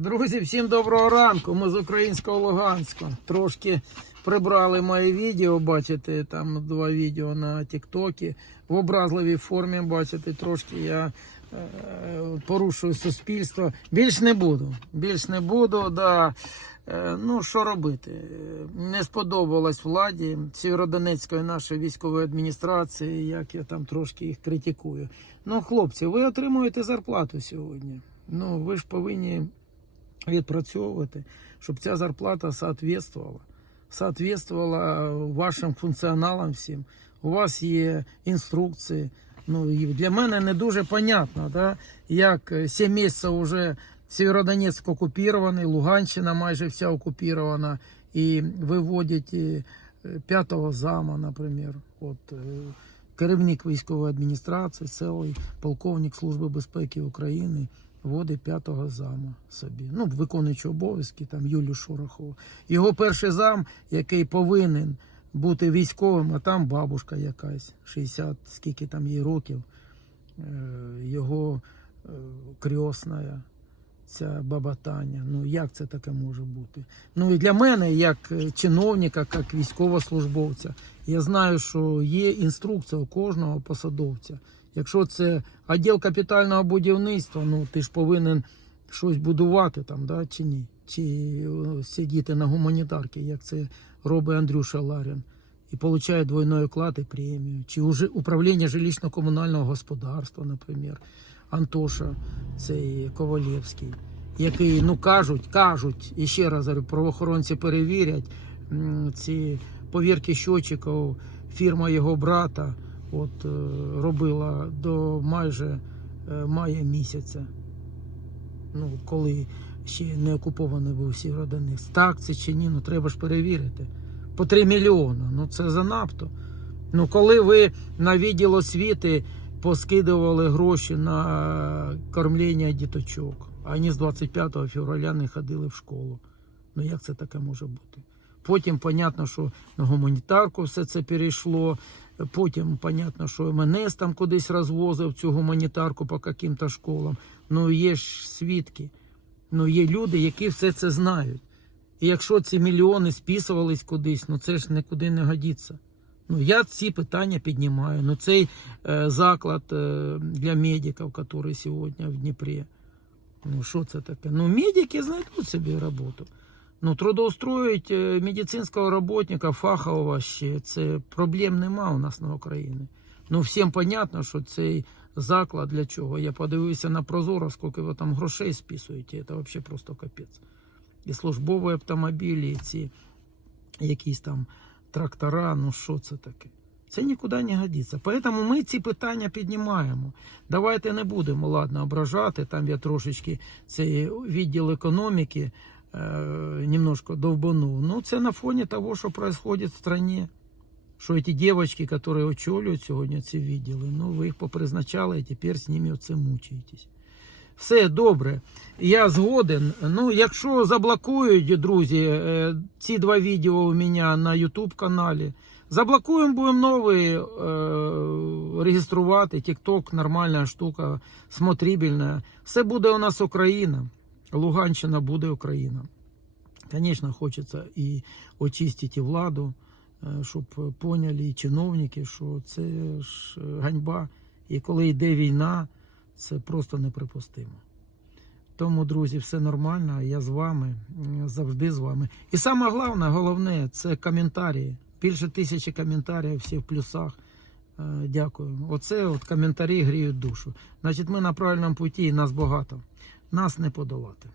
Друзі, всім доброго ранку. Ми з українського Луганська. Трошки прибрали моє відео, бачите, там два відео на Тіктокі. В образливій формі, бачите, трошки я е, порушую суспільство. Більш не буду. Більш не буду. Да. Е, ну, що робити? Не сподобалось владі Сєвєродонецької нашої військової адміністрації, як я там трошки їх критикую. Ну, хлопці, ви отримуєте зарплату сьогодні. Ну, ви ж повинні відпрацьовувати, щоб ця зарплата соответствувала. Соответствувала вашим функціоналам всім. У вас є інструкції. Ну, для мене не дуже понятно, да, як 7 місяців вже Сєвєродонецьк окупований, Луганщина майже вся окупована, і виводять е, п'ятого зама, наприклад. От, е, керівник військової адміністрації, селий полковник Служби безпеки України вводить п'ятого зама собі. Ну, виконуючи обов'язки, там Юлію Шорохову. Його перший зам, який повинен бути військовим, а там бабушка якась, 60, скільки там їй років, е, його е, крьосна, ця баба Таня. Ну як це таке може бути? Ну і для мене, як е, чиновника, як військовослужбовця, я знаю, що є інструкція у кожного посадовця. Якщо це відділ капітального будівництва, ну ти ж повинен щось будувати там, да, чи ні? Чи е, сидіти на гуманітарці, як це робить Андрюша Ларін, і отримує двойной оклад і премію, чи управління жилищно-комунального господарства, наприклад, Антоша, цей Ковалєвський, який, ну кажуть, кажуть, і ще раз говорю, правоохоронці перевірять ці повірки щотчиків, фірма його брата от, е, робила до майже е, мая місяця. Ну, коли ще не окупований був Сєвєродонецьк. Так це чи ні, ну треба ж перевірити. По 3 мільйони. Ну це занадто. Ну, коли ви на відділ освіти поскидували гроші на кормлення діточок, а вони з 25 февраля не ходили в школу. Ну як це таке може бути? Потім, понятно, що на гуманітарку все це перейшло. Потім, понятно, що МНС там кудись розвозив цю гуманітарку по яким-то школам. Ну, є ж свідки. Ну, є люди, які все це знають. І якщо ці мільйони списувались кудись, ну це ж нікуди не годиться. Ну, я ці питання піднімаю. Ну, цей е, заклад е, для медиків, який сьогодні в Дніпрі. Ну, що це таке? Ну, медики знайдуть собі роботу. Ну, трудоустроїть е, медицинського роботника, фахового ще, це проблем нема у нас на Україні. Ну, всім понятно, що цей заклад для чого. Я подивився на Прозоро, скільки ви там грошей списуєте, це взагалі просто капець. І службові автомобілі, і ці якісь там трактора, ну що це таке? Це нікуди не годиться. Поэтому ми ці питання піднімаємо. Давайте не будемо, ладно, ображати. Там я трошечки цей відділ економіки е, немножко довбанув. Ну, це на фоні того, що відбувається в країні. Що ці дівчатки, які очолюють сьогодні ці відділи, ну ви їх попризначали і тепер з ними оце мучаєтесь. Все добре, я згоден. Ну, якщо заблокують, друзі, е, ці два відео у мене на YouTube каналі. Заблокуємо, будемо новий е, реєструвати. TikTok нормальна штука, смотрибельна. Все буде у нас Україна. Луганщина буде Україна. Звісно, хочеться і очистити владу, е, щоб поняли і чиновники, що це ж ганьба. І коли йде війна, це просто неприпустимо. Тому, друзі, все нормально. Я з вами, завжди з вами. І саме головне, головне це коментарі. Більше тисячі коментарів, всі в плюсах. Е, Дякую. Оце от коментарі гріють душу. Значить, ми на правильному путі, і нас багато. Нас не подолати.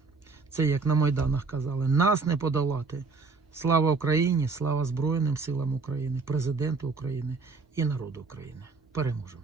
Це як на Майданах казали. Нас не подолати. Слава Україні, слава Збройним силам України, президенту України і народу України. Переможемо.